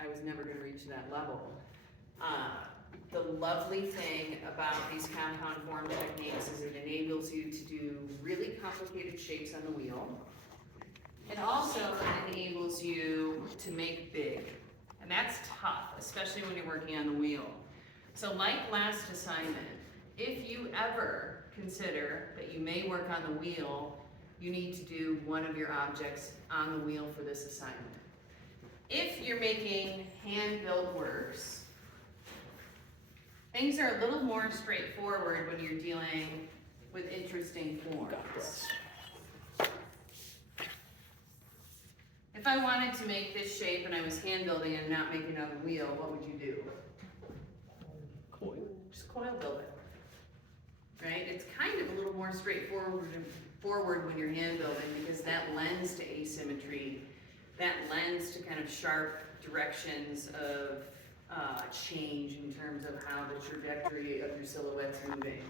I was never gonna reach that level. The lovely thing about these compound form techniques is it enables you to do really complicated shapes on the wheel. It also enables you to make big, and that's tough, especially when you're working on the wheel. So like last assignment, if you ever consider that you may work on the wheel, you need to do one of your objects on the wheel for this assignment. If you're making hand-built works, things are a little more straightforward when you're dealing with interesting forms. If I wanted to make this shape and I was hand building and not making it on the wheel, what would you do? Coil. Just coil build it. Right? It's kind of a little more straightforward when you're hand building because that lends to asymmetry, that lends to kind of sharp directions of change in terms of how the trajectory of your silhouette's moving.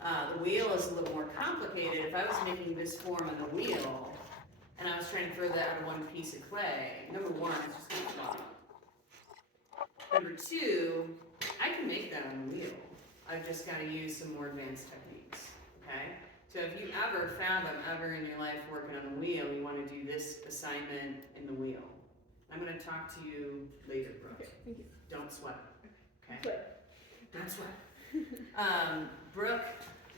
The wheel is a little more complicated. If I was making this form on the wheel, and I was trying to throw that out of one piece of clay, number one, it's just gonna flop. Number two, I can make that on the wheel. I've just gotta use some more advanced techniques, okay? So if you ever fathom ever in your life working on a wheel, you wanna do this assignment in the wheel. I'm gonna talk to you later, Brooke. Okay, thank you. Don't sweat, okay? Sweat. Don't sweat. Brooke,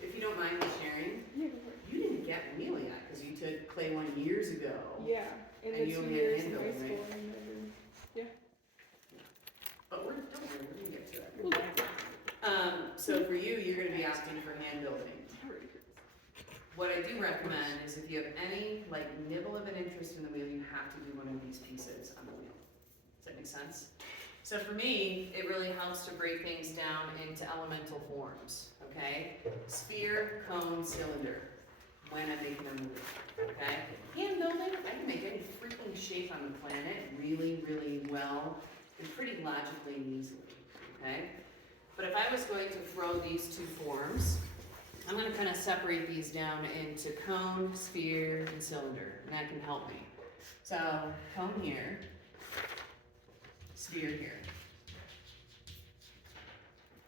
if you don't mind me sharing, Yeah. you didn't get wheel yet, because you took Clay 1 years ago. Yeah. And And the you 2 only years had in high hand school building, and then, yeah. But don't worry, we're gonna get to that. We'll get to So for you, you're gonna be opting for hand building. it. What I do recommend is if you have any like nibble of an interest in the wheel, you have to do one of these pieces on the wheel. Does that make sense? So for me, it really helps to break things down into elemental forms, okay? Sphere, cone, cylinder, when I'm making them move, okay? Hand building, I can make any freaking shape on the planet really, really well and pretty logically and easily, okay? But if I was going to throw these two forms, I'm gonna kind of separate these down into cone, sphere, and cylinder, and that can help me. So, cone here, sphere here.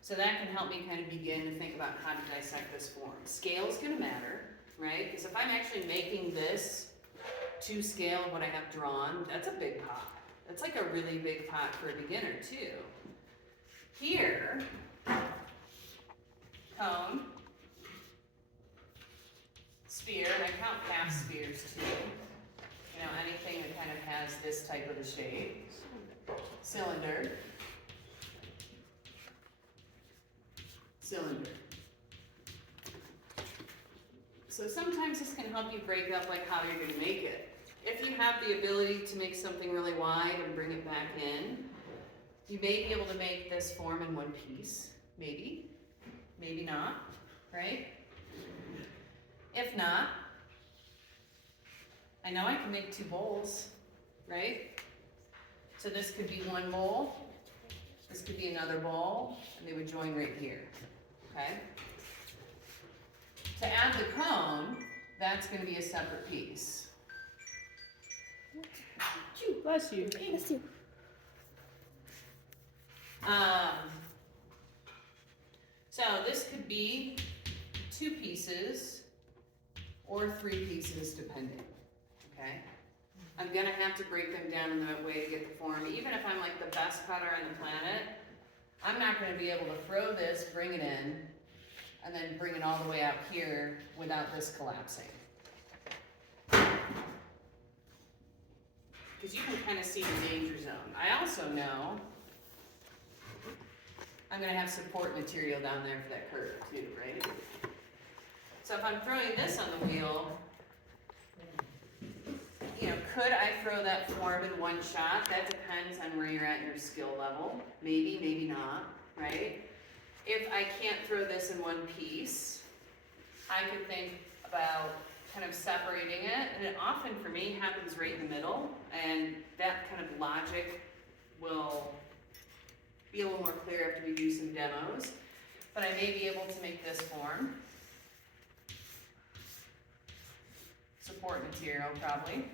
So that can help me kind of begin to think about how to dissect this form. Scale's gonna matter, right? Because if I'm actually making this to scale what I have drawn, that's a big pot. That's like a really big pot for a beginner too. Here, cone, sphere, and I count half spheres too. You know, anything that kind of has this type of a shape. Cylinder. Cylinder. So sometimes this can help you break up like how you're gonna make it. If you have the ability to make something really wide and bring it back in, you may be able to make this form in one piece. Maybe, maybe not, right? If not, I know I can make two bowls, right? So this could be one bowl, this could be another bowl, and they would join right here, okay? To add the cone, that's gonna be a separate piece. Bless you. Bless you. So this could be 2 pieces or 3 pieces depending, okay? I'm gonna have to break them down in the way to get the form. Even if I'm like the best cutter on the planet, I'm not gonna be able to throw this, bring it in, and then bring it all the way out here without this collapsing. Because you can kind of see the danger zone. I also know I'm gonna have support material down there for that curve too, right? So if I'm throwing this on the wheel, you know, could I throw that form in one shot? That depends on where you're at in your skill level. Maybe, maybe not, right? If I can't throw this in one piece, I could think about kind of separating it, and it often for me happens right in the middle, and that kind of logic will be a little more clear after we do some demos, but I may be able to make this form. Support material probably.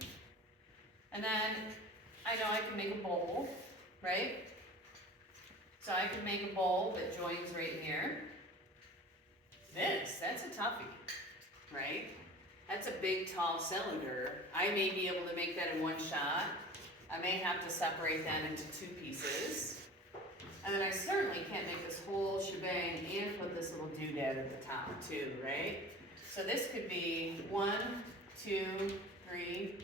And then I know I can make a bowl, right? So I could make a bowl that joins right here. That's a toughie, right? That's a big, tall cylinder. I may be able to make that in one shot. I may have to separate that into 2 pieces. And then I certainly can't make this whole shebang and put this little doodad at the top too, right? So this could be 1, 2, 3,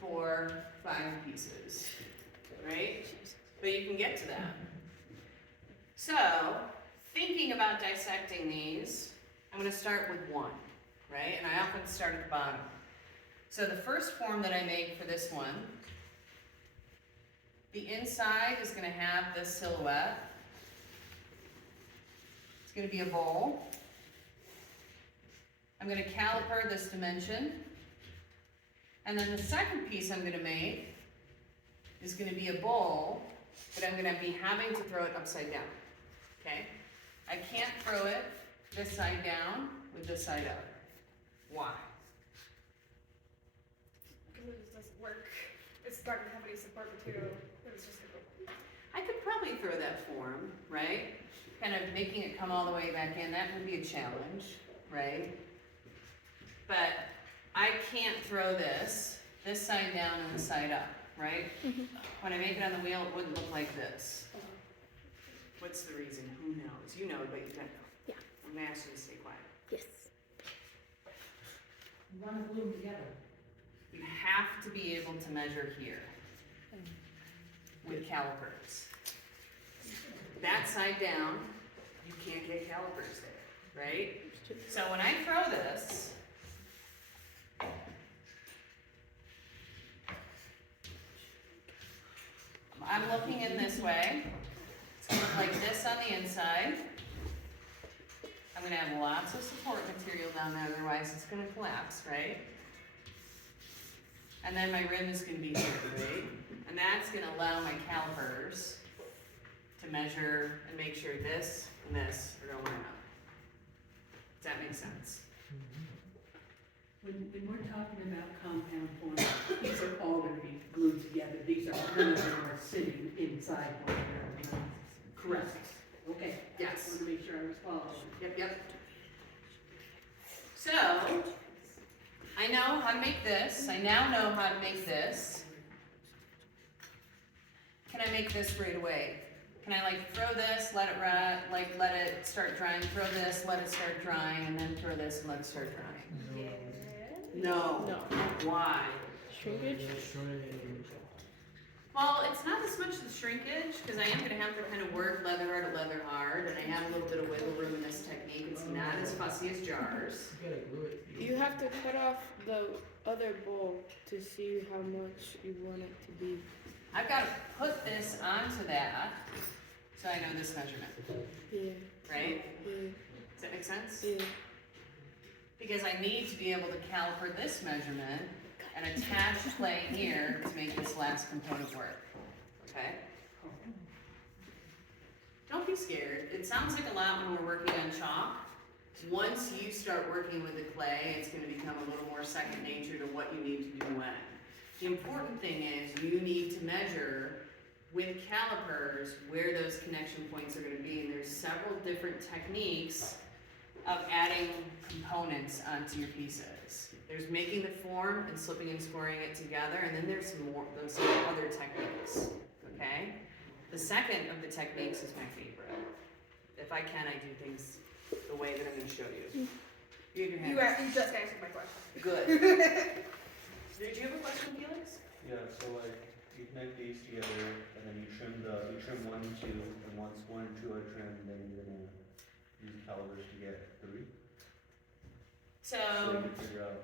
4, 5 pieces, right? But you can get to that. So, thinking about dissecting these, I'm gonna start with 1, right? And I often start at the bottom. So the first form that I make for this one, the inside is gonna have this silhouette. It's gonna be a bowl. I'm gonna caliper this dimension. And then the second piece I'm gonna make is gonna be a bowl, but I'm gonna be having to throw it upside down, okay? I can't throw it this side down with this side up. Why? Because it just doesn't work. It's not gonna have any support material. It's just gonna go. I could probably throw that form, right? Kind of making it come all the way back in, that would be a challenge, right? But I can't throw this side down and this side up, right? When I make it on the wheel, it wouldn't look like this. What's the reason? Who knows? You know, but you don't know. Yeah. I'm gonna ask you to stay quiet. Yes. You want to glue them together. You have to be able to measure here with calipers. That side down, you can't get calipers there, right? So when I throw this, I'm looking in this way. It's gonna look like this on the inside. I'm gonna have lots of support material down there, otherwise it's gonna collapse, right? And then my rim is gonna be here, right? And that's gonna allow my calipers to measure and make sure this and this are going up. Does that make sense? When we're talking about compound forms, these are all going to be glued together. These are, none of them are sitting inside one another. Correct. Okay. I Yes. just want to make sure I was following. Yep. So, I know how to make this. I now know how to make this. Can I make this right away? Can I like throw this, let it start drying, throw this, let it start drying, and then throw this and let it start drying? Yeah. No. No. Why? Shrinkage? Well, it's not as much the shrinkage, because I am gonna have to kind of work leather hard to leather hard, and I have a little bit of wiggle room in this technique. It's not as fussy as jars. You have to cut off the other bowl to see how much you want it to be. I've got to put this onto that, so I know this measurement, Yeah, right? yeah, Does that make sense? yeah. Because I need to be able to caliper this measurement and attach clay here to make this last component work, okay? Don't be scared. It sounds like a lot when we're working on chalk. Once you start working with the clay, it's gonna become a little more second nature to what you need to do when. The important thing is you need to measure with calipers where those connection points are gonna be, and there's several different techniques of adding components onto your pieces. There's making the form and slipping and scoring it together, and then there's some other techniques, okay? The second of the techniques is my favorite. If I can, I do things the way that I'm gonna show you. You have your hand up. You just answered my question. Good. Did you have a question, Felix? Yeah, so like you connect these together and then you trim 1 and 2, and once 1 and 2 are trimmed, then you're gonna use calipers to get 3. So you So, can figure out,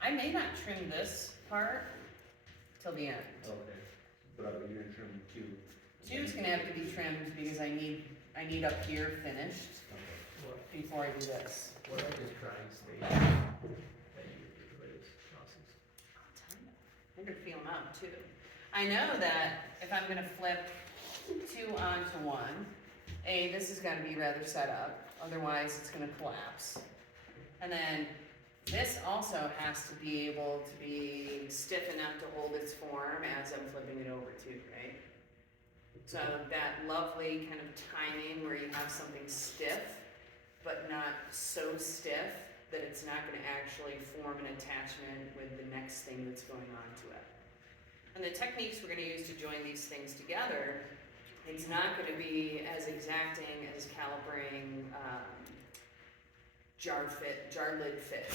I may not trim this part till the end. okay, but you're gonna trim 2. 2's gonna have to be trimmed because I need up here finished Okay. before I do this. What are the drying stages that you use for this process? I'm gonna feel them out too. I know that if I'm gonna flip 2 onto 1, this has gotta be rather set up, otherwise it's gonna collapse. And then this also has to be able to be stiff enough to hold its form as I'm flipping it over too, right? So that lovely kind of timing where you have something stiff, but not so stiff that it's not gonna actually form an attachment with the next thing that's going on to it. And the techniques we're gonna use to join these things together, it's not gonna be as exacting as calipering jar lid fit,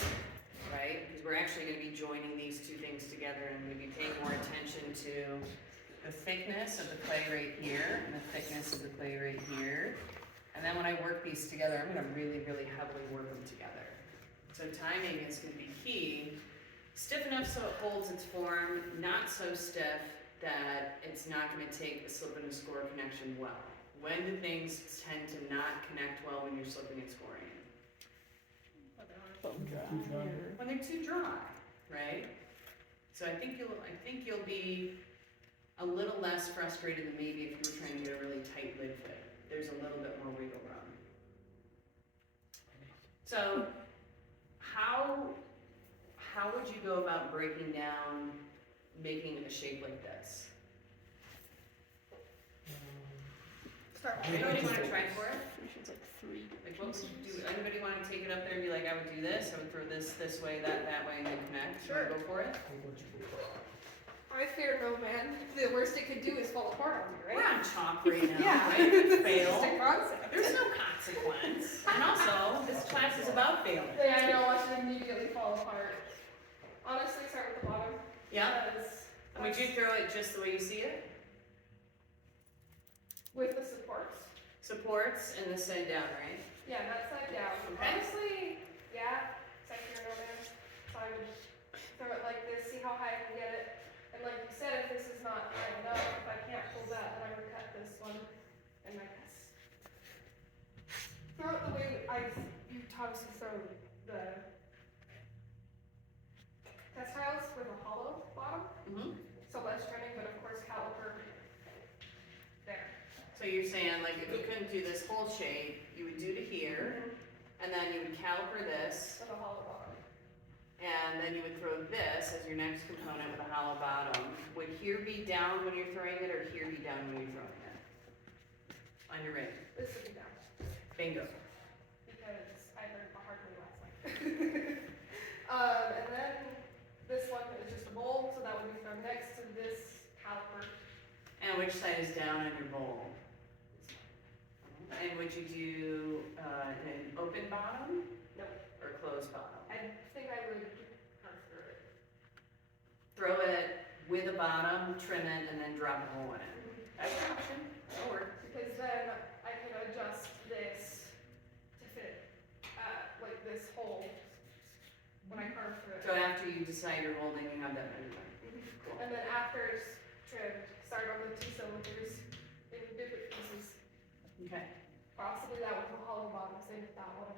right? Because we're actually gonna be joining these two things together and we're gonna be paying more attention to the thickness of the clay right here and the thickness of the clay right here. And then when I work these together, I'm gonna really, really heavily work them together. So timing is gonna be key. Stiff enough so it holds its form, not so stiff that it's not gonna take the slip and the score connection well. When do things tend to not connect well when you're slipping and scoring? Bone dry. When they're too dry, right? So I think you'll be a little less frustrated than maybe if you were trying to get a really tight lid fit. There's a little bit more wiggle room. So how would you go about breaking down making a shape like this? Start with Anybody want to try for it? It's like 3 Like what would you do? Anybody want to take it up there and be like, I would do this, I would throw this way, that way, and then connect? Sure. Go for it? I fear no man. The worst it could do is fall apart on me, We're right? on chalk right now, Yeah. right? If we fail, It's a concept. there's no consequence. And also, this class is about failing. Yeah, I know, watch it immediately fall apart. Honestly, start with the bottom. Yeah? Because And would you throw it just the way you see it? with the supports. Supports and this side down, right? Yeah, that side down. Okay. Honestly, yeah, it's like you're no man. So I would throw it like this, see how high I can get it. And like you said, if this is not high enough, if I can't pull that, then I would cut this one and I guess. Throw it the way you taught us to throw the textiles with a hollow bottom. Mm-hmm. So less trimming, but of course caliper there. So you're saying, like, if you couldn't do this whole shape, you would do to here, and then you would caliper this, With a hollow bottom. and then you would throw this as your next component with a hollow bottom. Would here be down when you're throwing it, or here be down when you're throwing it? On your rig. This would be down. Bingo. Because I learned the hard way last night. And then this one is just a bowl, so that would be thrown next to this caliper. And which side is down on your bowl? And would you do an open bottom? No. Or closed bottom? I think I would prefer it. Throw it with a bottom, trim it, and then drop a hole in it. That's an option. That'll work. Because then I can adjust this to fit, like this hole when I carve through it. So after you decide you're holding, you have that measurement. Cool. And then after it's trimmed, start on the 2 cylinders in different pieces. Okay. Possibly that with a hollow bottom, same with that one.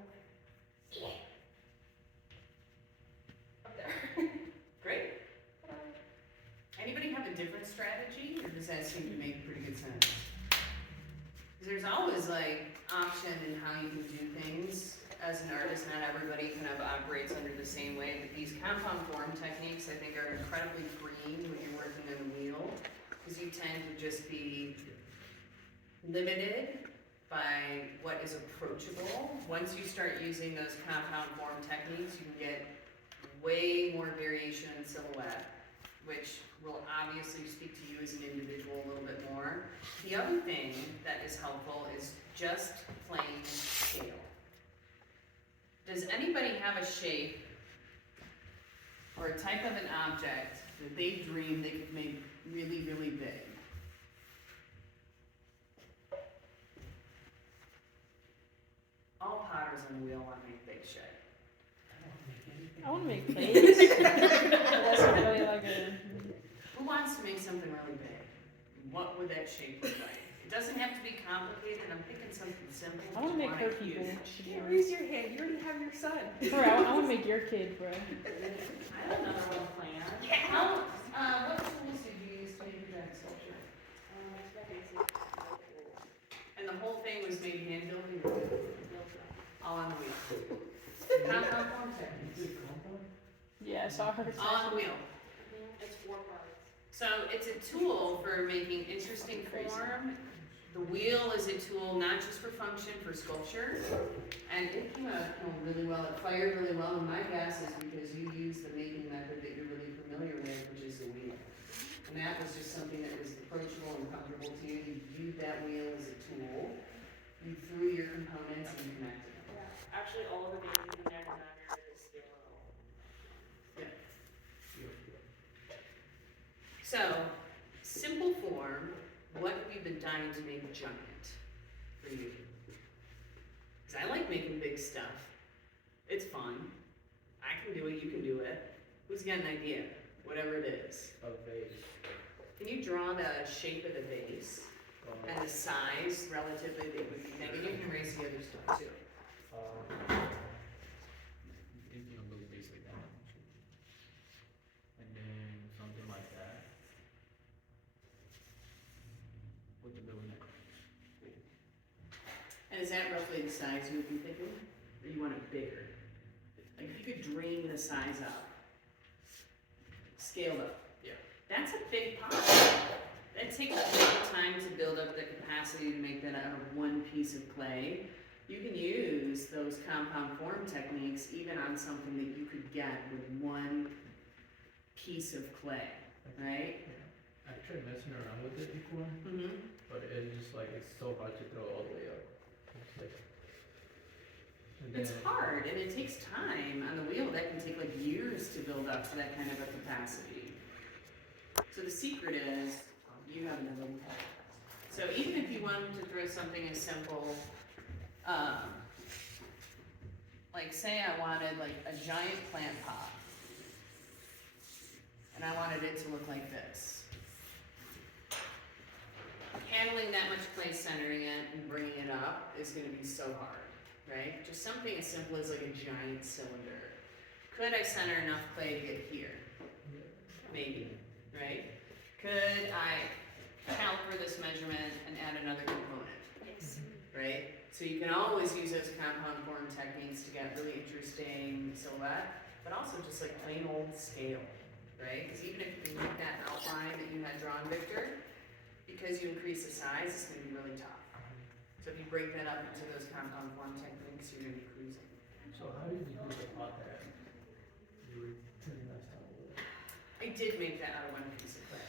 Up there. Great. Anybody have a different strategy, or does that seem to make pretty good sense? 'Cause there's always like option in how you can do things. As an artist, not everybody kind of operates under the same way, but these compound form techniques, I think, are incredibly freeing when you're working on the wheel, because you tend to just be limited by what is approachable. Once you start using those compound form techniques, you can get way more variation in silhouette, which will obviously speak to you as an individual a little bit more. The other thing that is helpful is just plain scale. Does anybody have a shape or a type of an object that they dream they could make really, really big? All potters on the wheel want to make big shit. I want to make plates. That's not really like a. Who wants to make something really big? What would that shape look like? It doesn't have to be complicated. I'm thinking something simple. I want to make Why her not people. use- to be Yeah, honest. raise your hand, you already have your son. Bro, I want to make your kid, bro. I don't know what plan. What tools did you use to make that sculpture? And the whole thing was made hand building or all on the wheel? Compound form techniques. Yeah, I saw her. All on the wheel. It's 4 parts. So it's a tool for making interesting form. The wheel is a tool not just for function, for sculpture. And it came out really well, it fired really well, and my guess is because you used the making method that you're really familiar with, which is the wheel. And that was just something that was approachable and comfortable to you. You viewed that wheel as a tool. You threw your components and you connected them. Yeah, actually, all of the baking in there does not very good scale at all. So, simple form, what have you been dying to make giant for you? Because I like making big stuff. It's fun. I can do it, you can do it. Who's got an idea? Whatever it is. A vase. Can you draw the shape of the vase and the size relatively that you would be thinking? You can erase the other stuff too. Anything a little base like that. And then something like that. With the little neck. And is that roughly the size you would be thinking? Or you want it bigger? Like if you could dream the size up, scaled up. Yeah. That's a big pot. That takes a lot of time to build up the capacity to make that out of one piece of clay. You can use those compound form techniques even on something that you could get with one piece of clay, right? I tried messing around with it before, Mm-hmm. but it's just like, it's so hard to throw all the way up. It's like. And It's then- hard and it takes time on the wheel. That can take like years to build up to that kind of a capacity. So the secret is you have another one. So even if you wanted to throw something as simple, like say I wanted like a giant plant pot and I wanted it to look like this. Handling that much clay, centering it and bringing it up is gonna be so hard, right? Just something as simple as like a giant cylinder. Could I center enough clay to get here? Maybe, right? Could I caliper this measurement and add another component, right? So you can always use those compound form techniques to get really interesting silhouette, but also just like plain old scale, right? Because even if you meet that outline that you had drawn, Victor, because you increase the size, it's gonna be really tough. So if you break that up into those compound form techniques, you're gonna be cruising. So how did you do the pot that you were turning that stuff over? I did make that out of one piece of clay.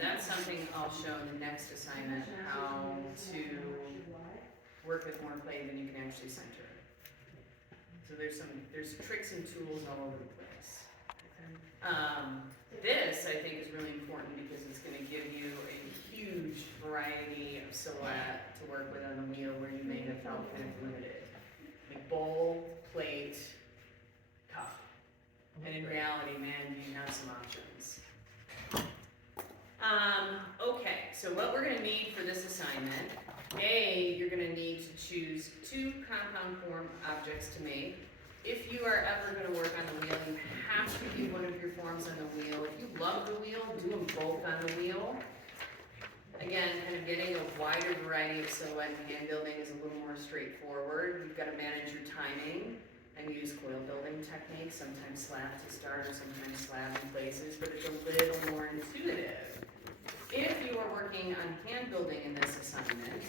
That's something I'll show in the next assignment, how to work with more clay than you can actually center. So there's tricks and tools all over the place. This, I think, is really important because it's gonna give you a huge variety of silhouette to work with on the wheel where you may have felt kind of limited. Like bowl, plate, cup. And in reality, man, you have some options. Okay, so what we're gonna need for this assignment, you're gonna need to choose 2 compound form objects to make. If you are ever gonna work on the wheel, you have to do one of your forms on the wheel. If you love the wheel, do them both on the wheel. Again, kind of getting a wider variety of silhouette and hand building is a little more straightforward. You've gotta manage your timing and use coil building techniques, sometimes slab to start or sometimes slab in places, but it's a little more intuitive. If you are working on hand building in this assignment,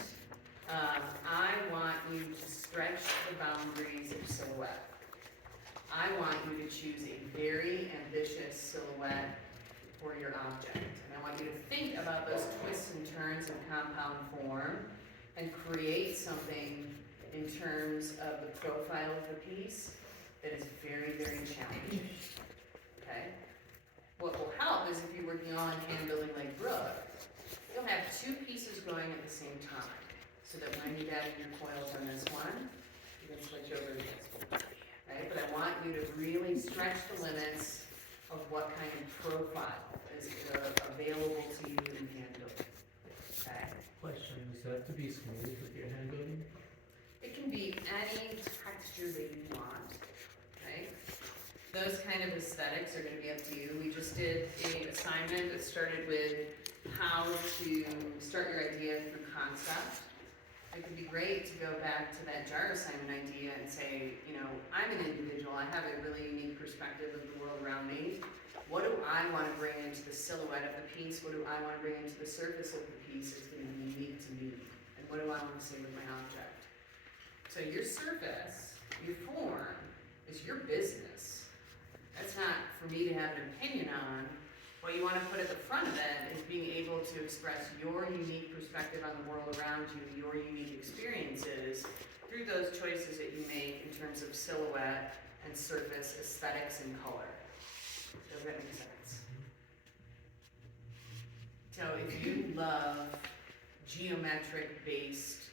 I want you to stretch the boundaries of silhouette. I want you to choose a very ambitious silhouette for your object. And I want you to think about those twists and turns of compound form and create something in terms of the profile of the piece that is very, very challenging, okay? What will help is if you're working on hand building like Brooke, you'll have 2 pieces going at the same time, so that when you add your coils on this one, you can switch over to this one, right? But I want you to really stretch the limits of what kind of profile is available to you in hand building, okay? Question, does it have to be smooth with your hand building? It can be any texture that you want, right? Those kind of aesthetics are gonna be up to you. We just did an assignment that started with how to start your idea through concept. it could be great to go back to that jar assignment idea and say, you know, I'm an individual, I have a really unique perspective of the world around me. What do I wanna bring into the silhouette of the piece? What do I wanna bring into the surface of the piece that's gonna be unique to me? And what do I wanna say with my object? So your surface, your form, is your business. That's not for me to have an opinion on. What you wanna put at the front of it is being able to express your unique perspective on the world around you, your unique experiences, through those choices that you make in terms of silhouette and surface, aesthetics, and color. Does that make sense? So if you love geometric based